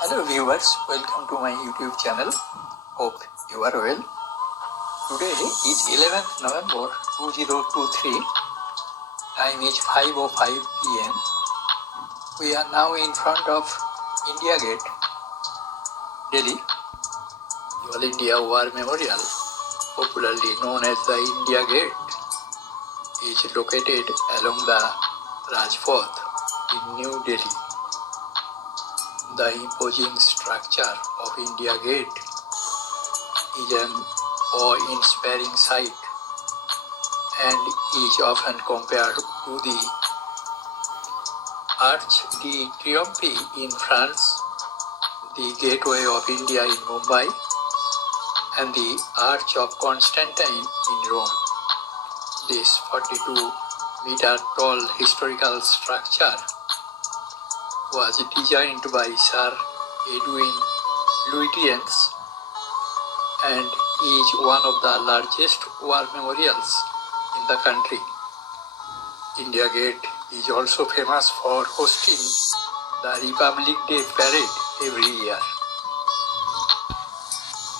Hello viewers, welcome to my YouTube channel. Hope you are well. Today is 11th November 2023. Time is 5:05 p.m. We are now in front of India Gate, Delhi. All India War Memorial, popularly known as the India Gate, is located along the Rajpath in New Delhi. The imposing structure of India Gate is an awe-inspiring sight and is often compared to the Arc de Triomphe in France, the Gateway of India in Mumbai, and the Arch of Constantine in Rome. This 42-meter tall historical structure was designed by Sir Edwin Lutyens and is one of the largest war memorials in the country. India Gate is also famous for hosting the Republic Day Parade every year.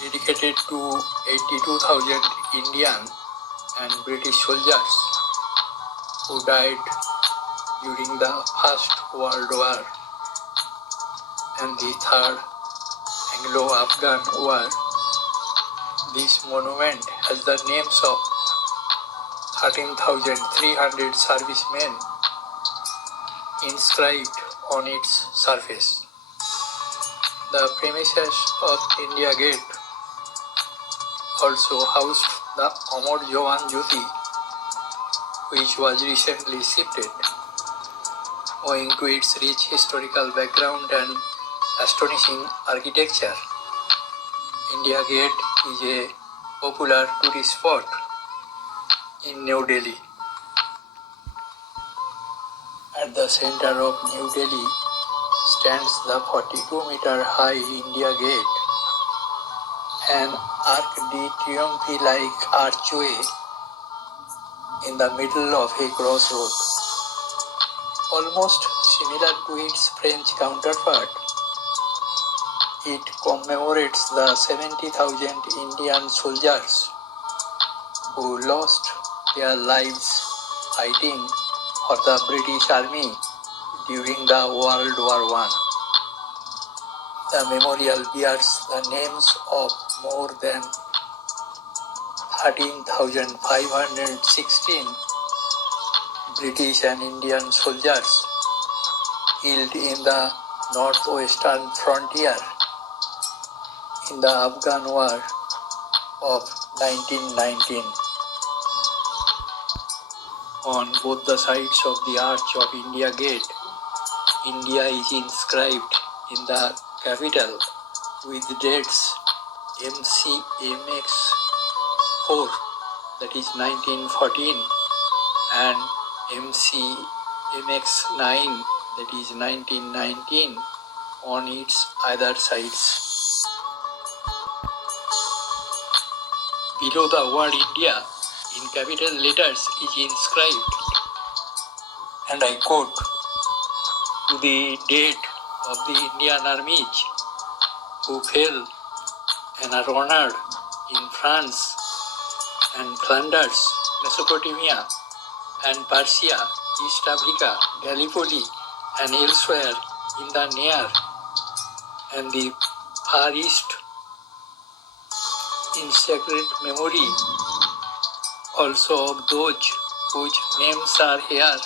Dedicated to 82,000 Indian and British soldiers who died during the First World War and the Third Anglo-Afghan War. This monument has the names of 13,300 servicemen inscribed on its surface. The premises of India Gate also housed the Amar Jawan Jyoti, which was recently shifted. Owing to its rich historical background and astonishing architecture, India Gate is a popular tourist spot in New Delhi. At the center of New Delhi stands the 42-meter high India Gate, an Arc de Triomphe-like archway in the middle of a crossroad. Almost similar to its French counterpart, it commemorates the 70,000 Indian soldiers who lost their lives fighting for the British Army during the World War I. The memorial bears the names of more than 13,516 British and Indian soldiers killed in the northwestern frontier in the Afghan War of 1919. On both the sides of the Arch of India Gate, India is inscribed in the capital with dates MCMX4, that is 1914, and MCMX9, that is 1919, on its either sides. Below the word India, in capital letters, is inscribed, and I quote, "To the dead of the Indian armies who fell and are honored in France and Flanders, Mesopotamia, and Persia, East Africa, Gallipoli, and elsewhere in the near and the far east, in sacred memory also of those whose names are here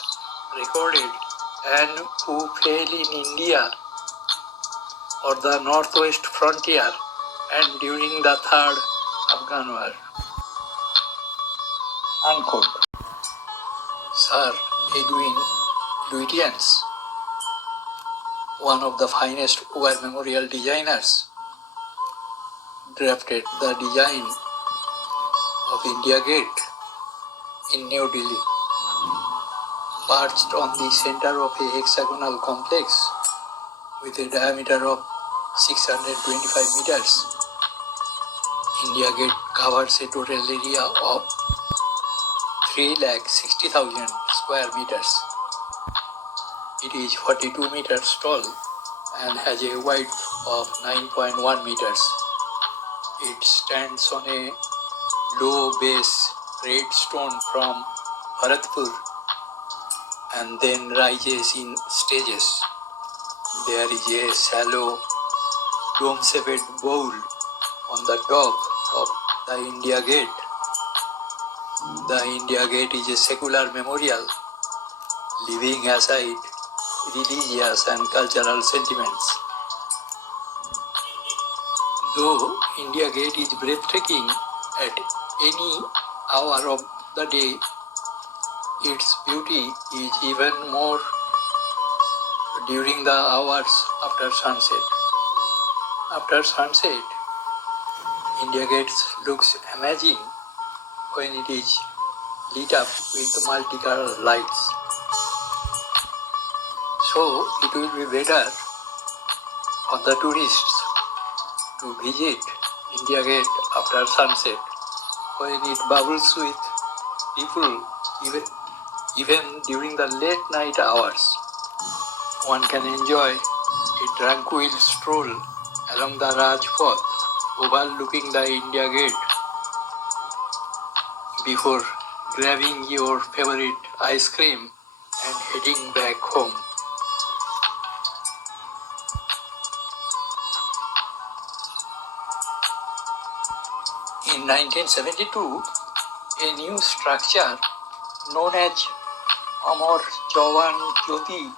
recorded and who fell in India or the northwest frontier and during the Third Afghan War." Unquote. Sir Edwin Lutyens, one of the finest war memorial designers, drafted the design of India Gate in New Delhi. Perched on the center of a hexagonal complex with a diameter of 625 meters, India Gate covers a total area of 360,000 square meters. It is 42 meters tall and has a wide of 9.1 meters. It stands on a low base red stone from Bharatpur and then rises in stages. There is a shallow dome-shaped bowl on the top of the India Gate. The India Gate is a secular memorial, leaving aside religious and cultural sentiments. Though India Gate is breathtaking at any hour of the day, its beauty is even more during the hours after sunset. After sunset, India Gate looks amazing when it is lit up with multicolored lights. So it will be better for the tourists to visit India Gate after sunset when it bubbles with people even during the late night hours. One can enjoy a tranquil stroll along the Rajpath overlooking the India Gate before grabbing your favorite ice cream and heading back home. In 1972, a new structure known as Amar Jawan Jyoti,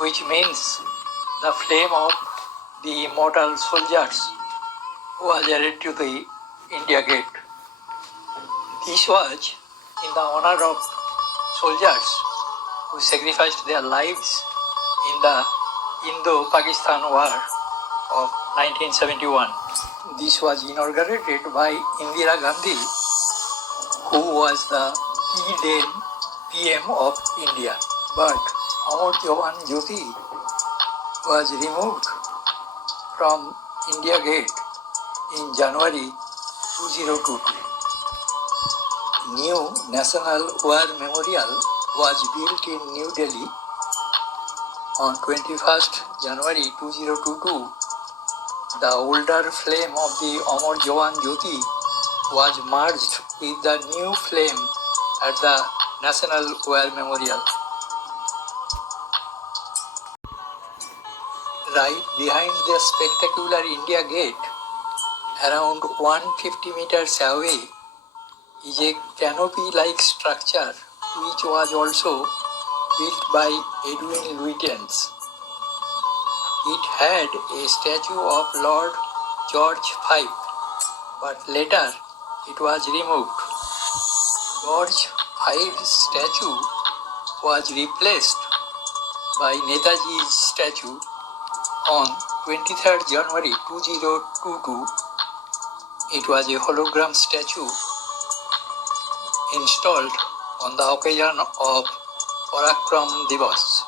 which means the flame of the immortal soldiers, was added to the India Gate. This was in the honor of soldiers who sacrificed their lives in the Indo-Pakistan War of 1971. This was inaugurated by Indira Gandhi, who was the then PM of India. But Amar Jawan Jyoti was removed from India Gate in January 2022. New National War Memorial was built in New Delhi on 21st January 2022. The older flame of the Amar Jawan Jyoti was merged with the new flame at the National War Memorial. Right behind the spectacular India Gate, around 150 meters away, is a canopy-like structure which was also built by Edwin Lutyens. It had a statue of Lord George V, but later it was removed. George V's statue was replaced by Netaji's statue on 23rd January 2022. It was a hologram statue installed on the occasion of Parakram Divas.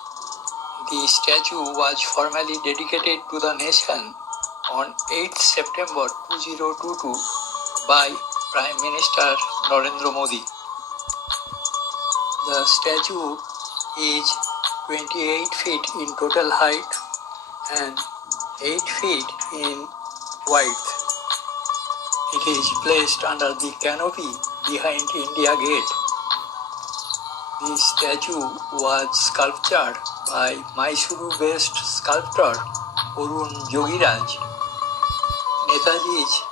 The statue was formally dedicated to the nation on 8th September 2022 by Prime Minister Narendra Modi. The statue is 28 feet in total height and 8 feet in width. It is placed under the canopy behind India Gate. The statue was sculptured by Mysuru-based sculptor Arun Jogiraj. Netaji's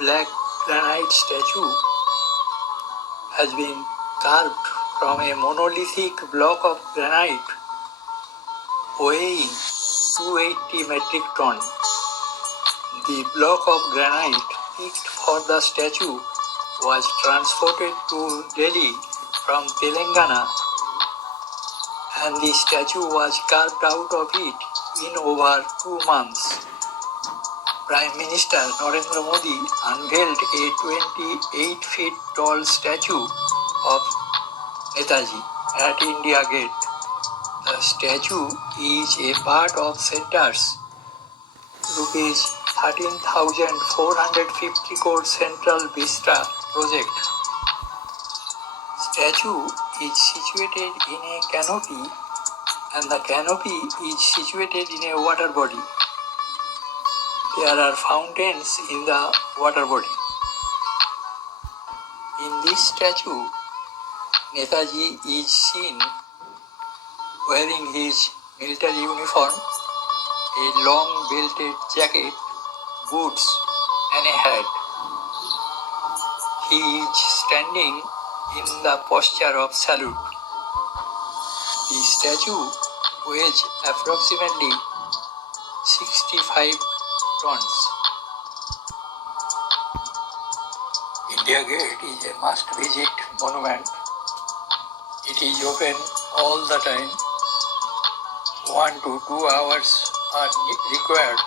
black granite statue has been carved from a monolithic block of granite weighing 280 metric ton. The block of granite picked for the statue was transported to Delhi from Telangana, and the statue was carved out of it in over 2 months. Prime Minister Narendra Modi unveiled a 28 feet tall statue of Netaji at India Gate. The statue is a part of Centre's rupees 13,450 crore Central Vista project. Statue is situated in a canopy, and the canopy is situated in a water body. There are fountains in the water body. In this statue, Netaji is seen wearing his military uniform, a long belted jacket, boots, and a hat. He is standing in the posture of salute. The statue weighs approximately 65 tons. India Gate is a must-visit monument. It is open all the time. 1 to 2 hours are required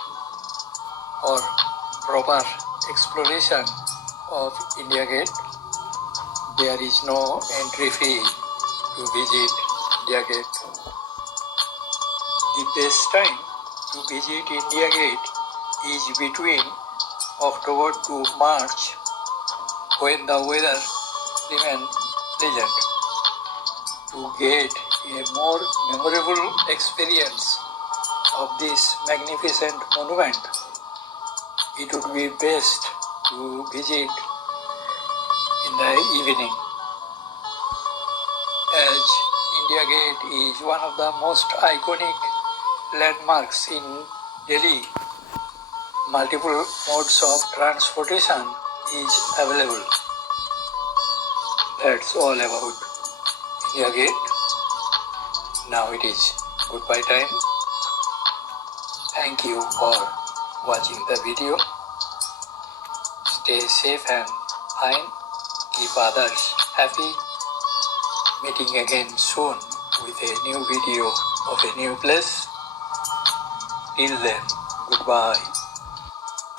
for proper exploration of India Gate. There is no entry fee to visit India Gate. The best time to visit India Gate is between October to March, when the weather remains pleasant. To get a more memorable experience of this magnificent monument, it would be best to visit in the evening. As India Gate is one of the most iconic landmarks in Delhi, multiple modes of transportation is available. That's all about India Gate. Now it is goodbye time. Thank you for watching the video. Stay safe and fine. Keep others happy. Meeting again soon with a new video of a new place. Till then, goodbye.